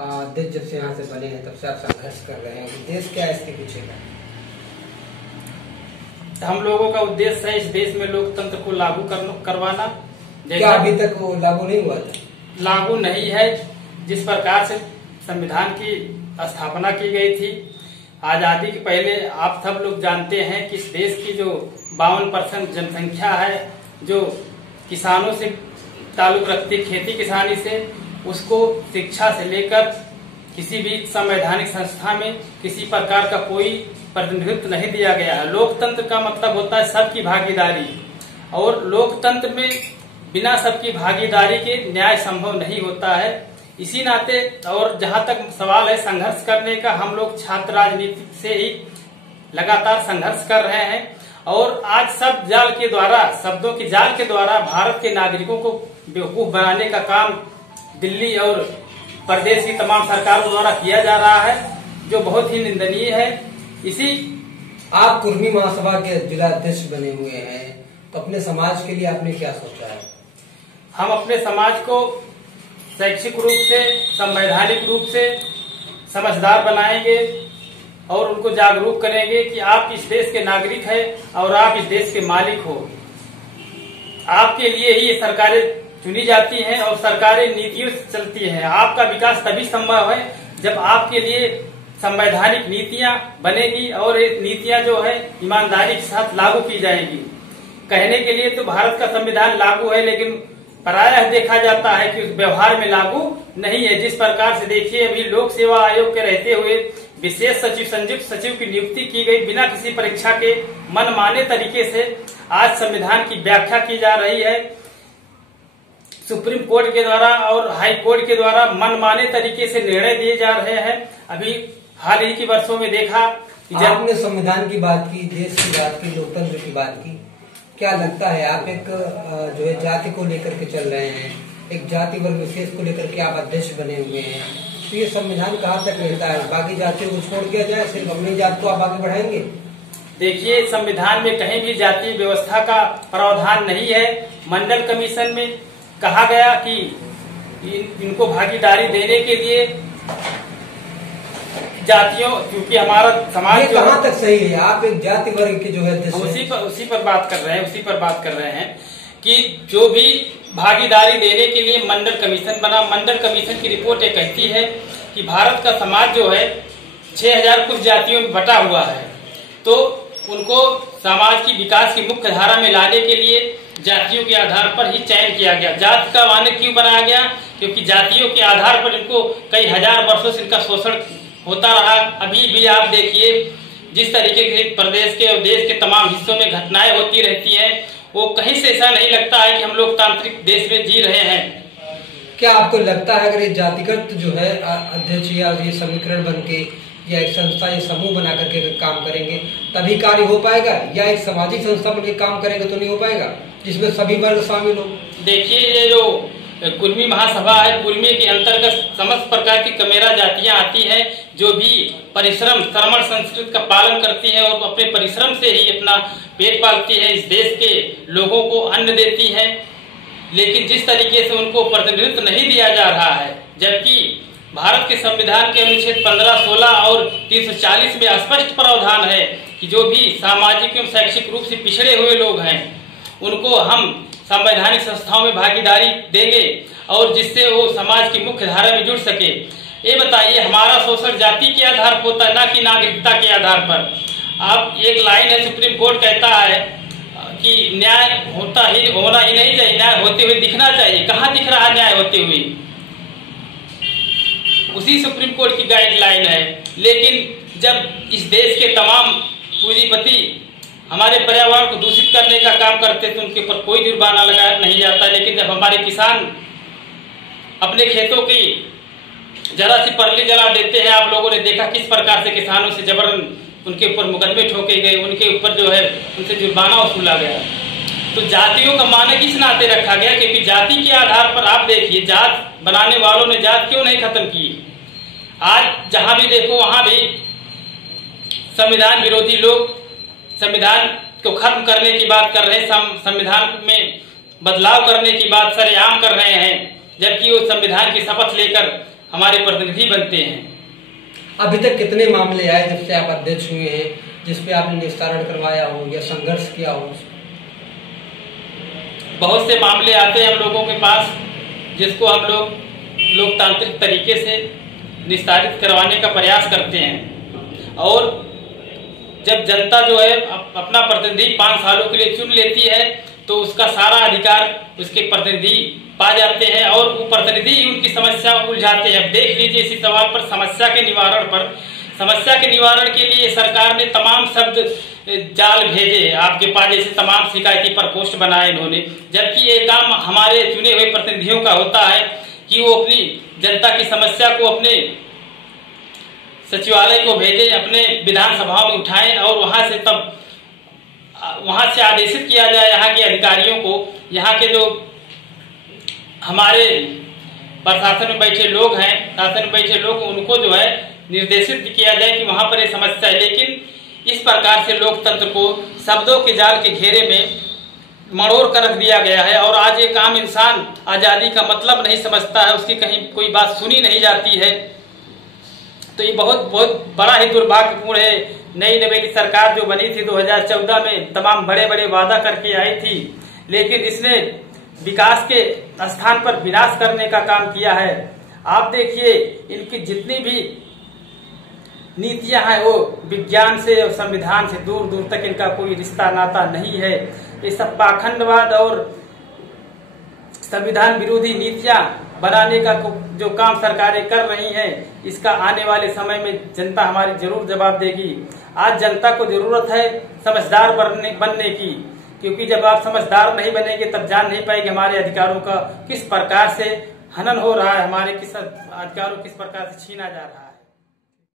देश जब से यहाँ से बने हैं तब से आप संघर्ष कर रहे हैं, उद्देश्य क्या है इसके पीछे का? हम लोगों का उद्देश्य है इस देश में लोकतंत्र को लागू करवाना। क्या अभी तक वो लागू नहीं हुआ था? लागू नहीं है। जिस प्रकार से संविधान की स्थापना की गई थी आजादी के पहले, आप सब लोग जानते हैं कि इस देश की जो 52% जनसंख्या है, जो किसानों से ताल्लुक रखती, खेती किसानी से, उसको शिक्षा से लेकर किसी भी संवैधानिक संस्था में किसी प्रकार का कोई प्रतिनिधित्व नहीं दिया गया है। लोकतंत्र का मतलब होता है सबकी भागीदारी, और लोकतंत्र में बिना सबकी भागीदारी के न्याय संभव नहीं होता है। इसी नाते, और जहां तक सवाल है संघर्ष करने का, हम लोग छात्र राजनीति से ही लगातार संघर्ष कर रहे हैं, और आज सब जाल के द्वारा, शब्दों की जाल के द्वारा भारत के नागरिकों को बेवकूफ बनाने का काम दिल्ली और प्रदेश की तमाम सरकारों द्वारा किया जा रहा है, जो बहुत ही निंदनीय है। इसी आप कुर्मी महासभा के जिला अध्यक्ष बने हुए हैं, तो अपने समाज के लिए आपने क्या सोचा है? हम अपने समाज को शैक्षिक रूप से, संवैधानिक रूप से समझदार बनाएंगे और उनको जागरूक करेंगे कि आप इस देश के नागरिक हैं और आप इस देश के मालिक हो। आपके लिए ही ये सरकारें चुनी जाती हैं और सरकारें नीतियों से चलती हैं। आपका विकास तभी संभव है जब आपके लिए संवैधानिक नीतियां बनेगी और ये नीतियां जो है ईमानदारी के साथ लागू की जाएगी। कहने के लिए तो भारत का संविधान लागू है, लेकिन प्रायः देखा जाता है कि उस व्यवहार में लागू नहीं है। जिस प्रकार से देखिए, अभी लोक सेवा आयोग के रहते हुए विशेष सचिव, संयुक्त सचिव की नियुक्ति की गई बिना किसी परीक्षा के, मनमाने तरीके से आज संविधान की व्याख्या की जा रही है। सुप्रीम कोर्ट के द्वारा और हाई कोर्ट के द्वारा मनमाने तरीके से निर्णय दिए जा रहे हैं। अभी हाल ही के वर्षों में देखा कि जब आपने संविधान की बात की, देश की बात की, लोकतंत्र की बात की, क्या लगता है आप एक जो है जाति को लेकर के चल रहे हैं, एक जाति वर्ग विशेष को लेकर के आप अध्यक्ष बने हुए हैं, तो ये संविधान कहाँ तक रहता है? बाकी जातियों को छोड़ दिया जाए, सिर्फ अपनी जात को आप आगे बढ़ाएंगे? देखिए, संविधान में कहीं भी जातीय व्यवस्था का प्रावधान नहीं है। मंडल कमीशन में कहा गया कि इनको भागीदारी देने के लिए जातियों, क्योंकि हमारा समाज कहाँ तक सही है? आप एक जाति वर्ग के जो है उसी पर बात कर रहे हैं कि जो भी भागीदारी देने के लिए मंडल कमीशन बना। मंडल कमीशन की रिपोर्ट ये कहती है कि भारत का समाज जो है 6000 कुछ जातियों में बटा हुआ है, तो उनको समाज की विकास की मुख्य धारा में लाने के लिए जातियों के आधार पर ही चयन किया गया। जाति का मानक क्यों बनाया गया? क्योंकि जातियों के आधार पर इनको कई हजार वर्षों से इनका शोषण होता रहा। अभी भी आप देखिए, जिस तरीके से प्रदेश के और देश के तमाम हिस्सों में घटनाएं होती रहती हैं, वो कहीं से ऐसा नहीं लगता है कि हम लोकतांत्रिक देश में जी रहे हैं। क्या आपको लगता है अगर ये जातिगत जो है अध्यक्ष या ये समीकरण बन के या एक संस्था या समूह बना करके काम करेंगे तभी कार्य हो पाएगा, या एक सामाजिक संस्था बन के काम करेंगे तो नहीं हो पाएगा जिसमें सभी वर्ग शामिल हो? देखिए, ये जो कुर्मी महासभा है, कुर्मी के अंतर्गत समस्त प्रकार की कमेरा जातियां आती हैं, जो भी परिश्रम, श्रमण संस्कृति का पालन करती हैं और अपने परिश्रम से ही अपना पेट पालती है, इस देश के लोगों को अन्न देती हैं। लेकिन जिस तरीके से उनको प्रतिनिधित्व नहीं दिया जा रहा है, जबकि भारत के संविधान के अनुच्छेद 15, 16 और 340 में स्पष्ट प्रावधान है कि जो भी सामाजिक एवं शैक्षिक रूप से पिछड़े हुए लोग हैं उनको हम संवैधानिक संस्थाओं में भागीदारी देंगे और जिससे वो समाज की मुख्य धारा में जुड़ सके। ये बताइए, हमारा शोषण जाति के आधार पर होता है, ना कि नागरिकता के आधार पर। आप एक लाइन है, सुप्रीम कोर्ट कहता है कि न्याय होना ही नहीं चाहिए, न्याय होते हुए दिखना चाहिए। कहाँ दिख रहा है न्याय होते हुए? उसी सुप्रीम कोर्ट की गाइडलाइन है। लेकिन जब इस देश के तमाम पूंजीपति हमारे पर्यावरण को दूषित करने का काम करते तो उनके ऊपर कोई जुर्माना लगाया नहीं जाता। लेकिन जब हमारे किसान अपने खेतों की जरा सी परली जला देते हैं, आप लोगों ने देखा किस प्रकार से किसानों से जबरन उनके ऊपर मुकदमे ठोके गए, उनके ऊपर जो है उनसे जुर्माना वसूला गया। तो जातियों का मानक इस नाते रखा गया क्योंकि जाति के आधार पर आप देखिए, जात बनाने वालों ने जात क्यों नहीं खत्म की? आज जहां भी देखो वहां भी संविधान विरोधी लोग संविधान को खत्म करने की बात कर रहे हैं, संविधान में बदलाव करने की बात सरेआम कर रहे हैं, जबकि वो संविधान की शपथ लेकर हमारे प्रतिनिधि बनते हैं। अभी तक कितने मामले आए जिससे आप अध्यक्ष हुए हैं, जिसपे आपने निस्तारण करवाया हो या संघर्ष किया हो? बहुत से मामले आते हैं हम लोगों के पास, जिसको हम लोग लोकतांत्रिक तरीके से निस्तारित करवाने का प्रयास करते हैं। और जब जनता जो है अपना प्रतिनिधि 5 सालों के लिए चुन लेती है तो उसका सारा अधिकार उसके प्रतिनिधि पा जाते हैं और वो प्रतिनिधि ही उनकी समस्या उलझाते हैं। अब देख लीजिए इसी सवाल पर, समस्या के निवारण के लिए सरकार ने तमाम शब्द जाल भेजे आपके पास, जैसे तमाम शिकायती प्रकोष्ठ बनाए इन्होंने, जबकि ये काम हमारे चुने हुए प्रतिनिधियों का होता है कि वो अपनी जनता की समस्या को अपने सचिवालय को भेजें, अपने विधानसभाओं में उठाएं और वहां से आदेशित किया जाए यहाँ के अधिकारियों को, यहाँ के जो हमारे प्रशासन में बैठे लोग हैं, शासन में बैठे लोग, उनको जो है निर्देशित किया जाए कि वहां पर ये समस्या है। लेकिन इस प्रकार से लोकतंत्र को शब्दों के जाल के घेरे में मरोड़ कर रख दिया गया है और आज एक आम इंसान आजादी का मतलब नहीं समझता है, उसकी कहीं कोई बात सुनी नहीं जाती है। तो ये बहुत बड़ा ही दुर्भाग्यपूर्ण है। नई नवेली सरकार जो बनी थी 2014 में, तमाम बड़े बड़े वादा करके आई थी, लेकिन इसने विकास के स्थान पर विनाश करने का काम किया है। आप देखिए इनकी जितनी भी नीतियां हैं वो विज्ञान से और संविधान से दूर दूर तक इनका कोई रिश्ता नाता नहीं है। ये सब पाखंडवाद और संविधान विरोधी नीतियां बनाने का जो काम सरकारें कर रही हैं, इसका आने वाले समय में जनता हमारी जरूर जवाब देगी। आज जनता को जरूरत है समझदार बनने की, क्योंकि जब आप समझदार नहीं बनेंगे तब जान नहीं पाएंगे हमारे अधिकारों का किस प्रकार से हनन हो रहा है, हमारे किस अधिकारों किस प्रकार से छीना जा रहा है।